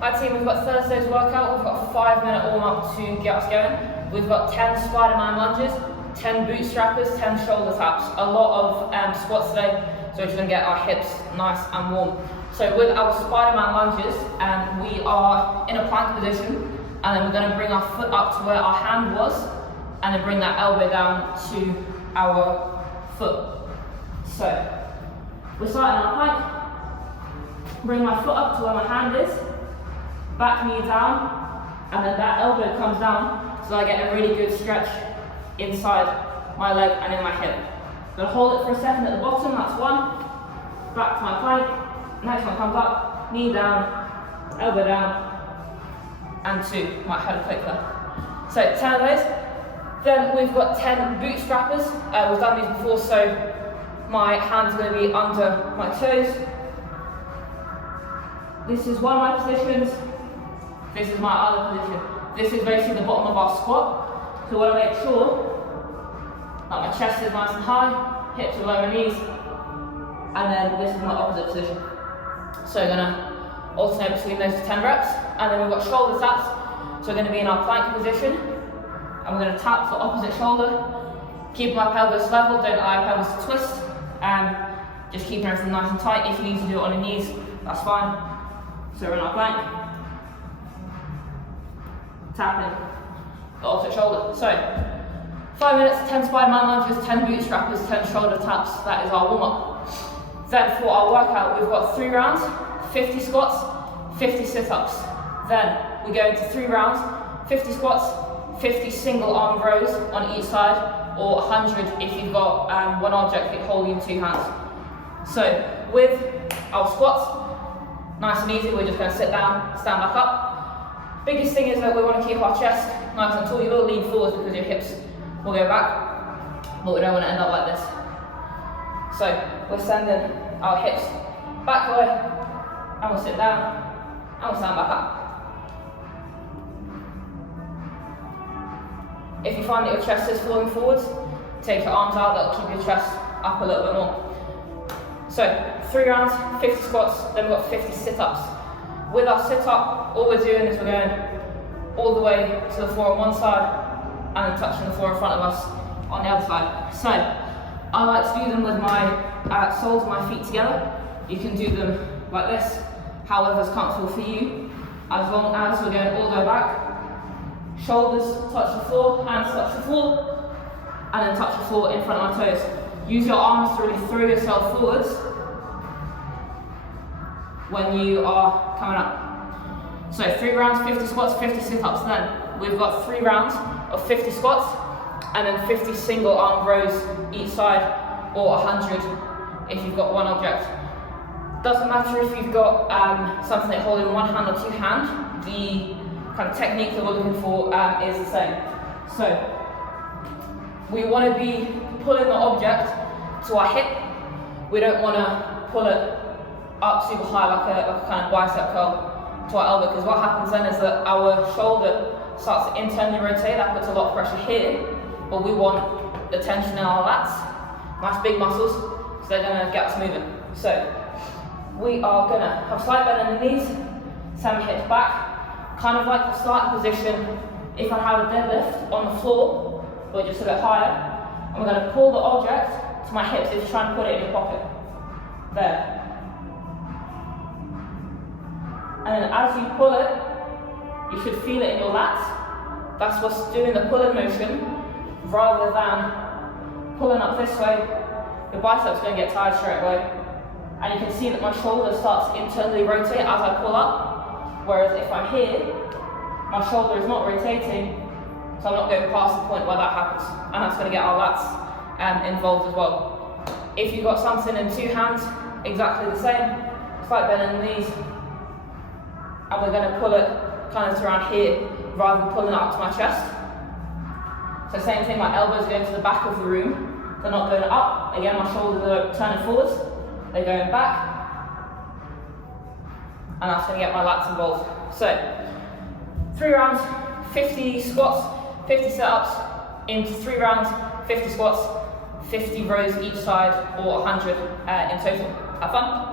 Hi team, we've got Thursday's workout. We've got a 5-minute warm-up to get us going. We've got 10 Spider-Man lunges, 10 bootstrappers, 10 shoulder taps. A lot of squats today, so we're just going to get our hips nice and warm. So with our Spider-Man lunges, we are in a plank position, and then we're going to bring our foot up to where our hand was, and then bring that elbow down to our foot. So we're starting our plank. Bring my foot up to where my hand is, back knee down, and then that elbow comes down so I get a really good stretch inside my leg and in my hip. I'm going to hold it for a second at the bottom, that's one. Back to my plank, next one comes up, knee down, elbow down, and two. Might have a click there. So 10 of those. Then we've got 10 bootstrappers. We've done these before, so my hand's going to be under my toes. This is one of my positions. This is my other position. This is basically the bottom of our squat. So we want to make sure that my chest is nice and high, hips are below my knees, and then this is my opposite position. So we're going to alternate between those 10 reps, and then we've got shoulder taps. So we're going to be in our plank position, and we're going to tap the opposite shoulder, keep my pelvis level, don't allow your pelvis to twist, and just keeping everything nice and tight. If you need to do it on your knees, that's fine. So we're in our plank, tapping the opposite shoulder. So 5 minutes, 10 Spider-Man lunges, 10 bootstrappers, 10 shoulder taps. That is our warm-up. Then for our workout, we've got 3 rounds, 50 squats, 50 sit-ups. Then we go into 3 rounds, 50 squats, 50 single arm rows on each side, or 100 if you've got one object that holding in 2 hands. So with our squats, nice and easy, we're just going to sit down, stand back up. Biggest thing is that we want to keep our chest nice and tall. You will lean forwards because your hips will go back, but we don't want to end up like this. So we're sending our hips back away, and we'll sit down, and we'll stand back up. If you find that your chest is falling forwards, take your arms out, that'll keep your chest up a little bit more. So 3 rounds, 50 squats, then we've got 50 sit-ups. With our sit-up, all we're doing is we're going all the way to the floor on one side and then touching the floor in front of us on the other side. So I like to do them with my soles of my feet together. You can do them like this, however's comfortable for you, as long as we're going all the way back. Shoulders touch the floor, hands touch the floor, and then touch the floor in front of my toes. Use your arms to really throw yourself forwards when you are coming up. So 3 rounds, 50 squats, 50 sit-ups. Then we've got 3 rounds of 50 squats, and then 50 single arm rows each side, or 100 if you've got one object. Doesn't matter if you've got something that hold in one hand or 2 hand, the kind of technique that we're looking for is the same. So we want to be pulling the object to our hip. We don't want to pull it up super high like a kind of bicep curl to our elbow, because what happens then is that our shoulder starts to internally rotate. That puts a lot of pressure here, but we want the tension in our lats, nice big muscles, so they're going to get us moving. So we are going to have slight bend in the knees, send the hips back, kind of like the starting position if I have a deadlift on the floor, but just a bit higher. And we're going to pull the object to my hips. If you try and put it in your pocket. There. And then as you pull it, you should feel it in your lats. That's what's doing the pulling motion, rather than pulling up this way. Your biceps going to get tired straight away. And you can see that my shoulder starts to internally rotate as I pull up. Whereas if I'm here, my shoulder is not rotating, so I'm not going past the point where that happens. And that's going to get our lats involved as well. If you've got something in 2 hands, exactly the same. Slight bend in the knees. And we're going to pull it kind of around here, rather than pulling it up to my chest. So same thing, my elbows are going to the back of the room. They're not going up. Again, my shoulders are turning forwards. They're going back. And that's going to get my lats involved. So 3 rounds, 50 squats, 50 sit-ups, into 3 rounds, 50 squats, 50 rows each side, or 100 in total. Have fun.